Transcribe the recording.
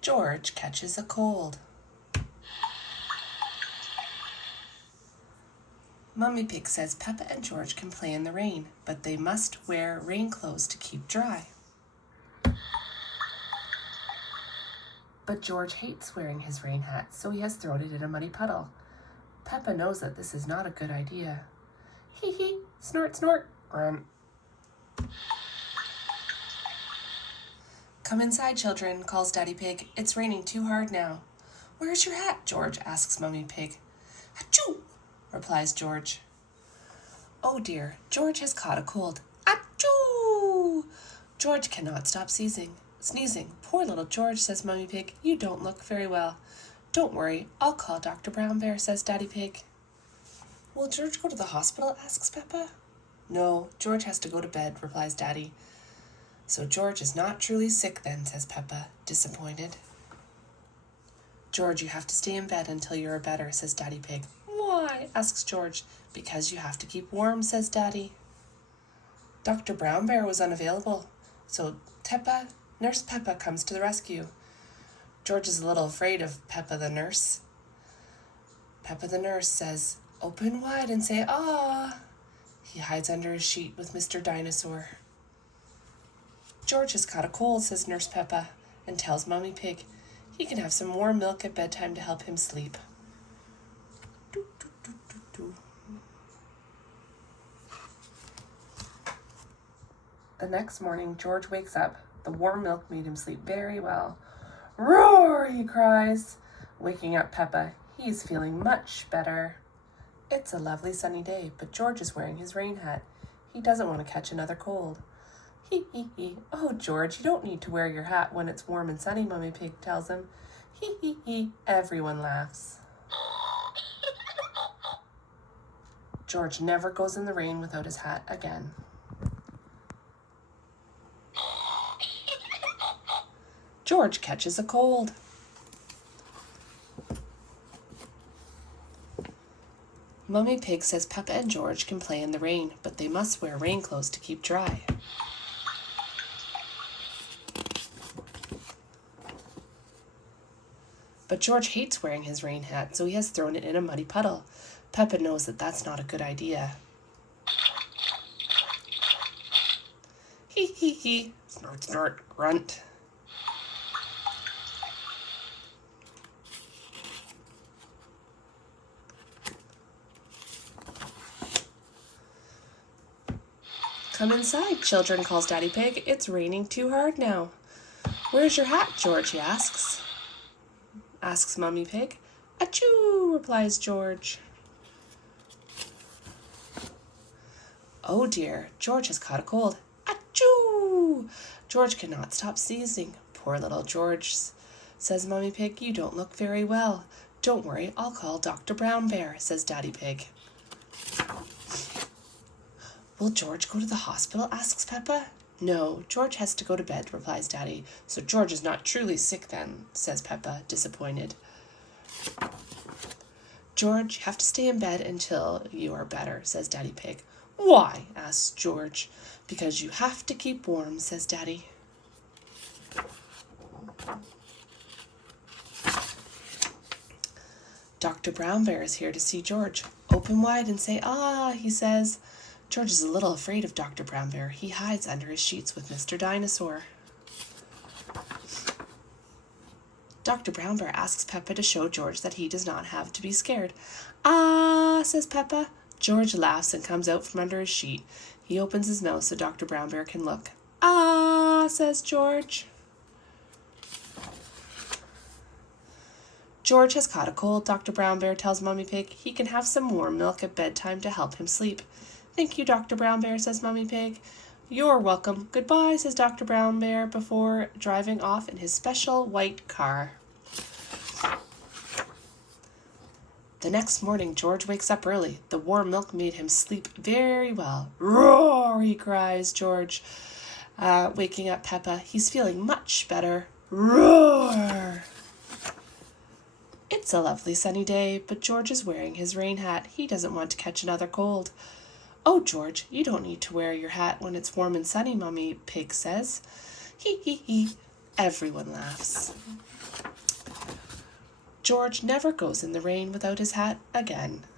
George catches a cold. Mummy Pig says Peppa and George can play in the rain, but they must wear rain clothes to keep dry. But George hates wearing his rain hat, so he has thrown it in a muddy puddle. Peppa knows that this is not a good idea. Hee hee, snort snort, grunt. Come inside, children, calls Daddy Pig. It's raining too hard now. Where's your hat, George? Asks Mummy Pig. Achoo, replies George. Oh dear, George has caught a cold. Achoo! George cannot stop sneezing. Poor little George, says Mummy Pig. You don't look very well. Don't worry, I'll call Dr. Brown Bear, says Daddy Pig. Will George go to the hospital? Asks Peppa. No, George has to go to bed, replies Daddy. So George is not truly sick then, says Peppa, disappointed. George, you have to stay in bed until you are better, says Daddy Pig. Why? Asks George. Because you have to keep warm, says Daddy. Dr. Brown Bear was unavailable, so Nurse Peppa comes to the rescue. George is a little afraid of Peppa the nurse. Peppa the nurse says, open wide and say, ah. He hides under his sheet with Mr. Dinosaur. George has caught a cold, says Nurse Peppa, and tells Mummy Pig he can have some warm milk at bedtime to help him sleep. Doo, doo, doo, doo, doo. The next morning, George wakes up. The warm milk made him sleep very well. Roar, he cries, waking up Peppa. He's feeling much better. It's a lovely sunny day, but George is wearing his rain hat. He doesn't want to catch another cold. Hee hee hee. Oh, George, you don't need to wear your hat when it's warm and sunny, Mummy Pig tells him. Hee hee hee. Everyone laughs. George never goes in the rain without his hat again. George catches a cold. Mummy Pig says Peppa and George can play in the rain, but they must wear rain clothes to keep dry. But George hates wearing his rain hat, so he has thrown it in a muddy puddle. Peppa knows that that's not a good idea. Hee hee hee, snort snort, grunt. Come inside, children, calls Daddy Pig. It's raining too hard now. Where's your hat, George, he asks Mummy Pig. Achoo, replies George. Oh dear, George has caught a cold. Achoo! George cannot stop sneezing. Poor little George, says Mummy Pig. You don't look very well. Don't worry, I'll call Dr. Brown Bear, says Daddy Pig. Will George go to the hospital? Asks Peppa. No, George has to go to bed, replies Daddy. So George is not truly sick then, says Peppa, disappointed. George, you have to stay in bed until you are better, says Daddy Pig. Why? Asks George. Because you have to keep warm, says Daddy. Dr. Brown Bear is here to see George. Open wide and say, ah, he says. George is a little afraid of Dr. Brown Bear. He hides under his sheets with Mr. Dinosaur. Dr. Brown Bear asks Peppa to show George that he does not have to be scared. Ah, says Peppa. George laughs and comes out from under his sheet. He opens his mouth so Dr. Brown Bear can look. Ah, says George. George has caught a cold, Dr. Brown Bear tells Mummy Pig. He can have some warm milk at bedtime to help him sleep. Thank you, Dr. Brown Bear, says Mummy Pig. You're welcome. Goodbye, says Dr. Brown Bear before driving off in his special white car. The next morning, George wakes up early. The warm milk made him sleep very well. Roar, he cries, George, waking up Peppa. He's feeling much better. Roar! It's a lovely sunny day, but George is wearing his rain hat. He doesn't want to catch another cold. Oh, George, you don't need to wear your hat when it's warm and sunny, Mummy Pig says. Hee hee hee. Everyone laughs. George never goes in the rain without his hat again.